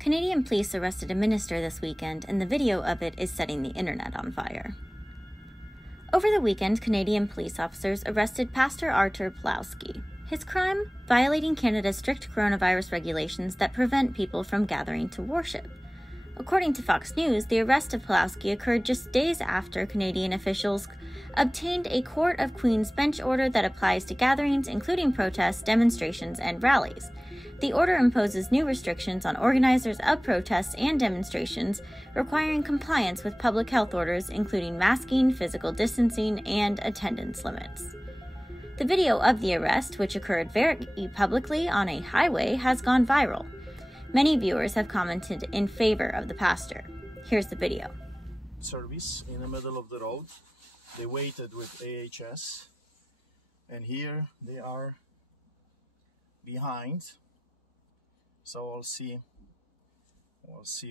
Canadian police arrested a minister this weekend, and the video of it is setting the internet on fire. Over the weekend, Canadian police officers arrested Pastor Artur Pawlowski. His crime? Violating Canada's strict coronavirus regulations that prevent people from gathering to worship. According to Fox News, the arrest of Pawlowski occurred just days after Canadian officials obtained a Court of Queen's Bench order that applies to gatherings, including protests, demonstrations, and rallies. The order imposes new restrictions on organizers of protests and demonstrations, requiring compliance with public health orders, including masking, physical distancing, and attendance limits. The video of the arrest, which occurred very publicly on a highway, has gone viral. Many viewers have commented in favor of the pastor. Here's the video. Service in the middle of the road. They waited with AHS, and here they are behind. So we'll see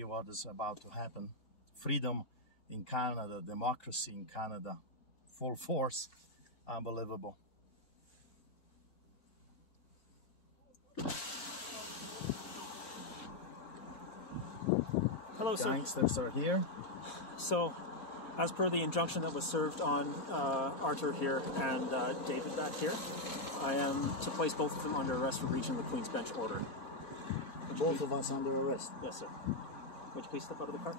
what is about to happen. Freedom in Canada, democracy in Canada, full force, unbelievable. Hello, sir. Gangsters are here. So, as per the injunction that was served on Artur here and David back here, I am to place both of them under arrest for breaching the Queen's Bench order. Both of us under arrest. Yes, sir. Would you please step out of the car?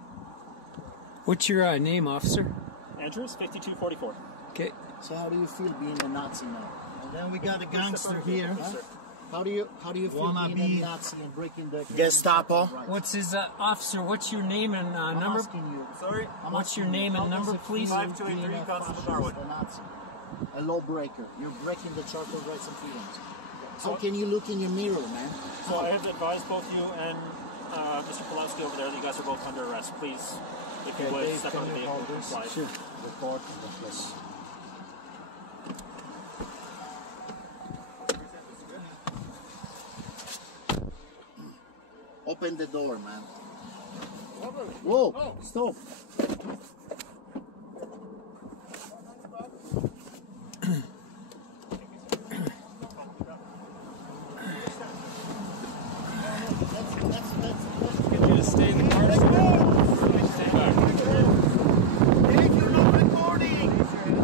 What's your name, officer? Andrews, 5244. Okay. So how do you feel being a Nazi now? And then we got a gangster here. Yes, sir. How do you feel being a Nazi and breaking the Gestapo? What's his officer? What's your name and number? I'm asking you. Sorry? What's your name and number, please? 5283 Constable Darwood. A Nazi, a lawbreaker. You're breaking the Charter of Rights and Freedoms. How can you look in your mirror, man? So I have advised both you and Mr. Pawlowski over there that you guys are both under arrest. Please, if you would, step out of the vehicle and comply. Sure. Report this. Open the door, man. Whoa! Stop! Get you to stay in the car. If you're not recording,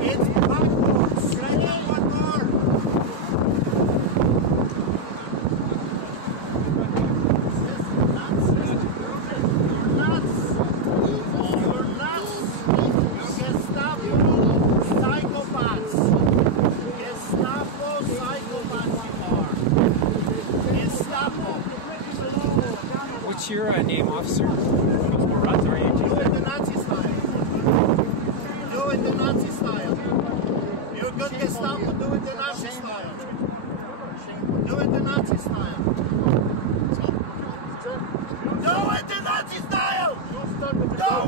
it's backwards. Right now, one more. You're nuts. You're Gestapo psychopaths. Gestapo psychopaths you are. Gestapo. What's your name, officer? Do it the Nazi style. Do it the Nazi style. You're good Gestapo, do it the Nazi style. Do it the Nazi style. Do it the Nazi style! Do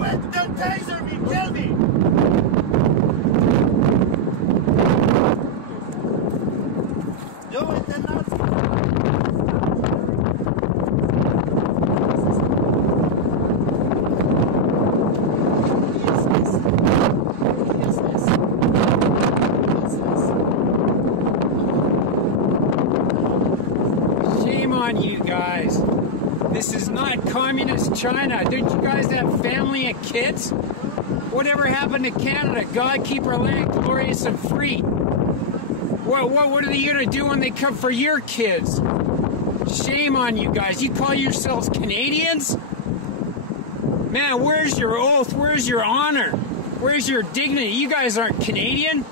it, they'll taser me, kill me! Do it the Nazi style. Shame on you guys. This is not communist China. Don't you guys have family and kids? Whatever happened to Canada? God keep our land glorious and free. What are they gonna do when they come for your kids? Shame on you guys. You call yourselves Canadians? Man, where's your oath? Where's your honor? Where's your dignity? You guys aren't Canadian.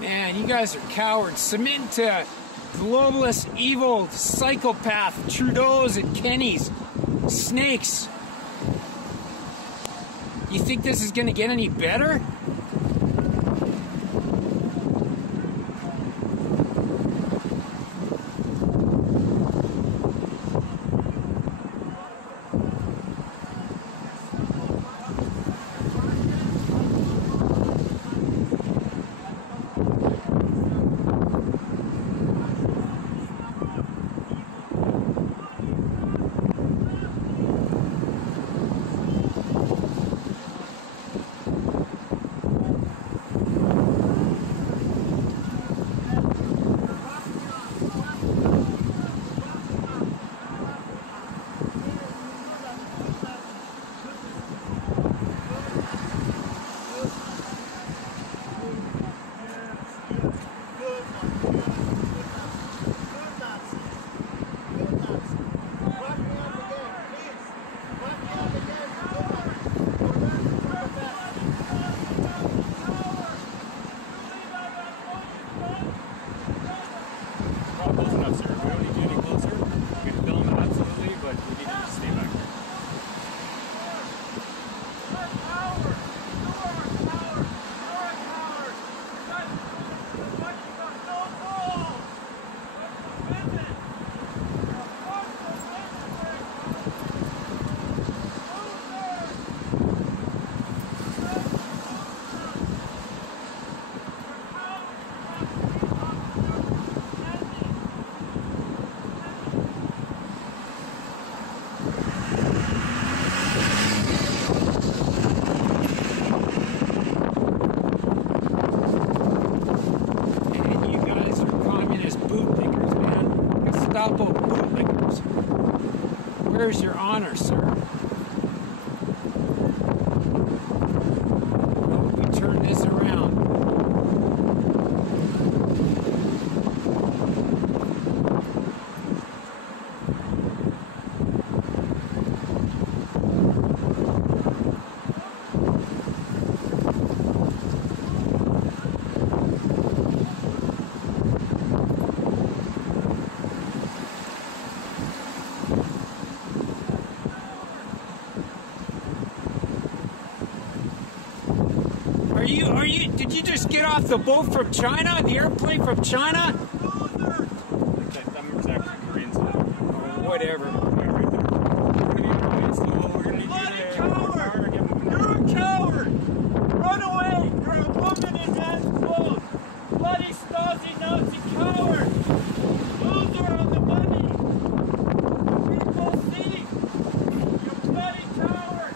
Man, you guys are cowards. Submit to globalist, evil, psychopath Trudeau's and Kenny's. Snakes. You think this is going to get any better? Where's your honor, sir? Well, we turn this around. Did you just get off the boat from China? The airplane from China? Whatever. Bloody coward! You're a coward! Run away! You're a woman in man's clothes! Bloody Stasi Nazi coward! Loser on the money! People see! You bloody coward!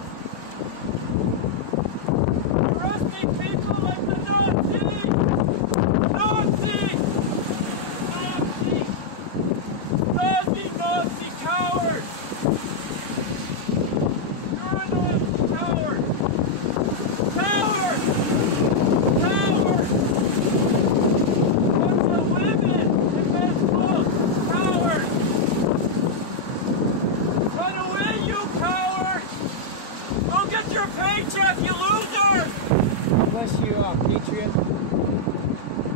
Arresting people like the Nazis! Nazis! Nazis! Nazi coward! You're a Nazi coward! Coward! Coward! Bunch of women in men's clothes! Coward! Run away, you coward! Go get your paycheck, you loser! Bless you, Patriot.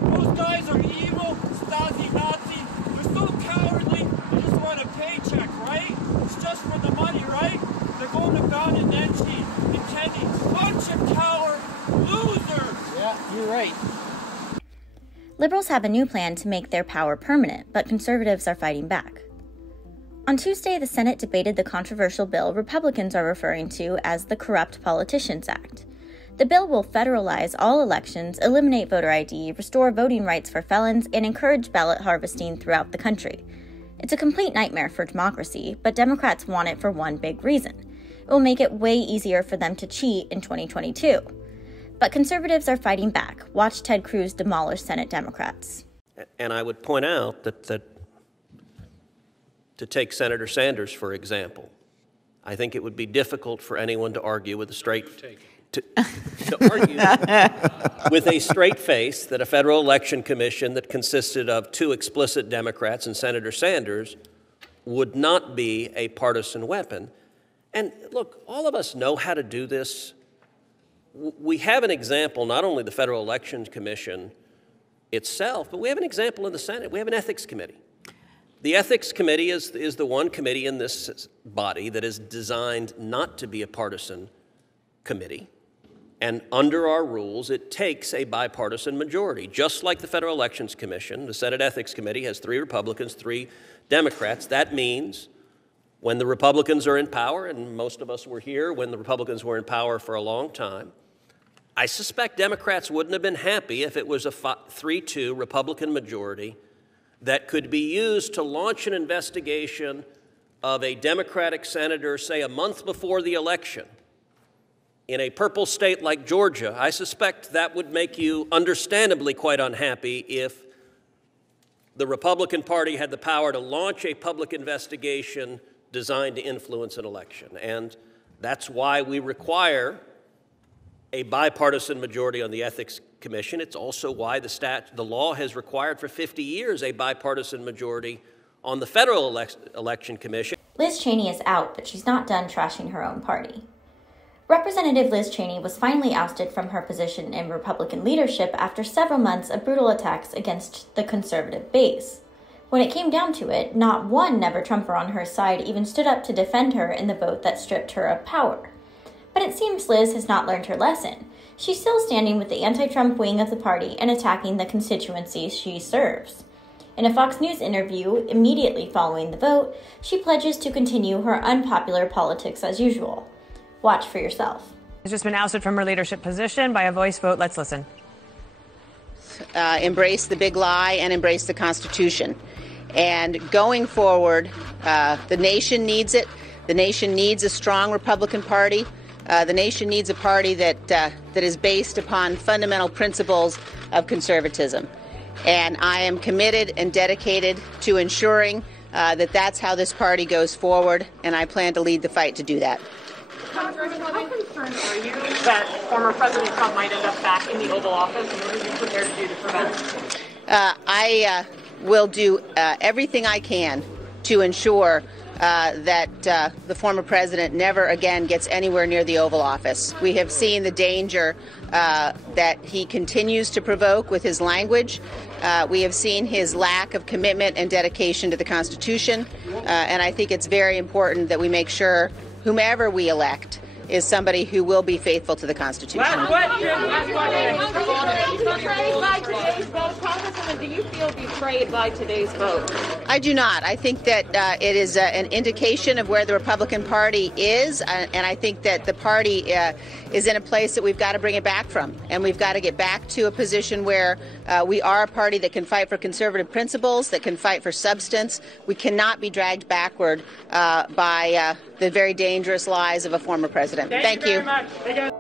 Those guys are evil, Stasi Nazi. They're so cowardly. They just want a paycheck, right? It's just for the money, right? They're going to Brown and Nenchi and Cheney. Bunch of coward losers. Yeah, you're right. Liberals have a new plan to make their power permanent, but conservatives are fighting back. On Tuesday, the Senate debated the controversial bill Republicans are referring to as the Corrupt Politicians Act. The bill will federalize all elections, eliminate voter ID, restore voting rights for felons, and encourage ballot harvesting throughout the country. It's a complete nightmare for democracy, but Democrats want it for one big reason. It will make it way easier for them to cheat in 2022. But conservatives are fighting back. Watch Ted Cruz demolish Senate Democrats. And I would point out that to take Senator Sanders, for example, I think it would be difficult for anyone to argue with a straight to argue with a straight face that a federal election commission that consisted of two explicit Democrats and Senator Sanders would not be a partisan weapon. And look, all of us know how to do this. We have an example, not only the Federal Elections Commission itself, but we have an example in the Senate. We have an ethics committee. The ethics committee is the one committee in this body that is designed not to be a partisan committee. And under our rules, it takes a bipartisan majority. Just like the Federal Elections Commission, the Senate Ethics Committee has 3 Republicans, 3 Democrats. That means when the Republicans are in power, and most of us were here when the Republicans were in power for a long time, I suspect Democrats wouldn't have been happy if it was a 3-2 Republican majority that could be used to launch an investigation of a Democratic senator, say, a month before the election. In a purple state like Georgia, I suspect that would make you understandably quite unhappy if the Republican Party had the power to launch a public investigation designed to influence an election. And that's why we require a bipartisan majority on the Ethics Commission. It's also why the law has required for 50 years a bipartisan majority on the Federal Election Commission. Liz Cheney is out, but she's not done trashing her own party. Representative Liz Cheney was finally ousted from her position in Republican leadership after several months of brutal attacks against the conservative base. When it came down to it, not one never-Trumper on her side even stood up to defend her in the vote that stripped her of power. But it seems Liz has not learned her lesson. She's still standing with the anti-Trump wing of the party and attacking the constituencies she serves. In a Fox News interview immediately following the vote, she pledges to continue her unpopular politics as usual. Watch for yourself. Has just been ousted from her leadership position by a voice vote. Let's listen. Embrace the big lie and embrace the Constitution. And going forward, the nation needs it. The nation needs a strong Republican Party. The nation needs a party that is based upon fundamental principles of conservatism. And I am committed and dedicated to ensuring that's how this party goes forward, and I plan to lead the fight to do that. How concerned are you that former President Trump might end up back in the Oval Office, and what are you prepared to do to prevent? I will do everything I can to ensure that the former president never again gets anywhere near the Oval Office. We have seen the danger that he continues to provoke with his language. We have seen his lack of commitment and dedication to the Constitution, and I think it's very important that we make sure whomever we elect is somebody who will be faithful to the Constitution. Congresswoman, do you feel betrayed by today's vote? I do not. I think that it is an indication of where the Republican Party is, and I think that the party is in a place that we've got to bring it back from, and we've got to get back to a position where we are a party that can fight for conservative principles, that can fight for substance. We cannot be dragged backward by the very dangerous lies of a former president. Thank you. Very much.